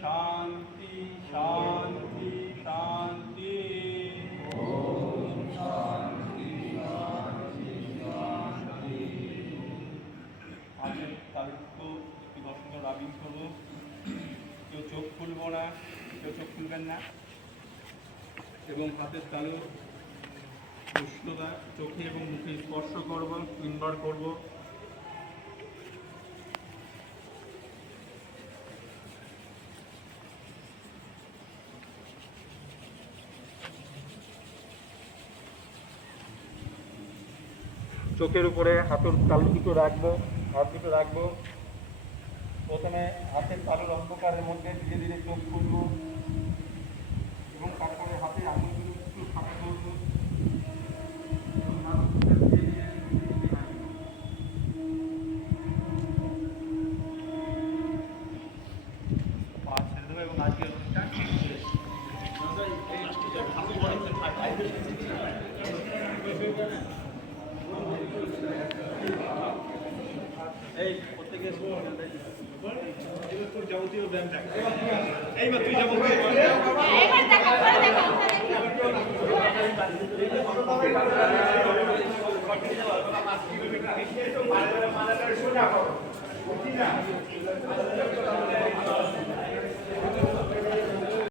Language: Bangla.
শান্তি শান্তি শান্তি। হাতের তালুক্য একটু 10 মিনিট রাবিং করবো। কেউ চোখ খুলবো না, কেউ চোখ খুলবেন না। এবং হাতের তালু উষ্ণতা চোখে এবং মুখে স্পর্শ করবো, 3 বার করবো। চোখের উপরে হাতের তালু দুটো রাখবো, হাত দুটো রাখবো। প্রথমে হাতের তালুর অন্ধকারের মধ্যে ধীরে ধীরে চোখ খুলবো এবং তারপরে হাতের আঙুলগুলো একটু ফাঁকা করবো। পা ছেড়ে দেবো এবং আজকের অনুষ্ঠান শেষ। এই প্রত্যেকের যাবতীয় ব্যায়াম দেখ। এইবার তুই যাবো দেখা